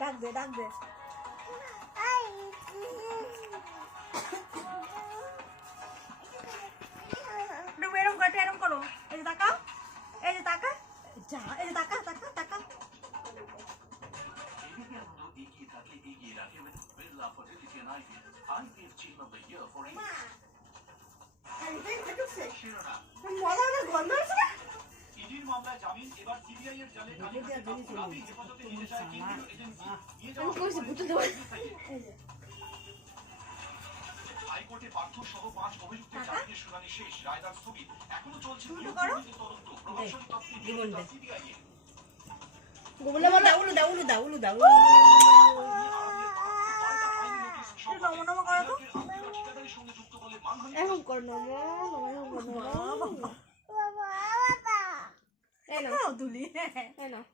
ডাক দে ডাক দে এরম করো এরম করো এই যে তাকাও এই যে তাকা যা এই যে তাকা তাকা তাকা মামলায় জামিন এবার সিবিআই এর জালে হেফাজতে নিয়ে যায় কেন্দ্রীয় এজেন্সি হাইকোর্টে পার্থ সহ 5 অভিযুক্তের জামিনের শুনানি শেষ রায়দান স্থগিত এখনো চলছে তদন্ত প্রভাবশালী তথ্যের বিরোধিতা সিবিআই এর গোবলে বলে উলু দাও উলু দাও উলু দাও নমো নমো করো তো এখন কর নমো নমো বাবা বাবা এই নাও তুলি এই নাও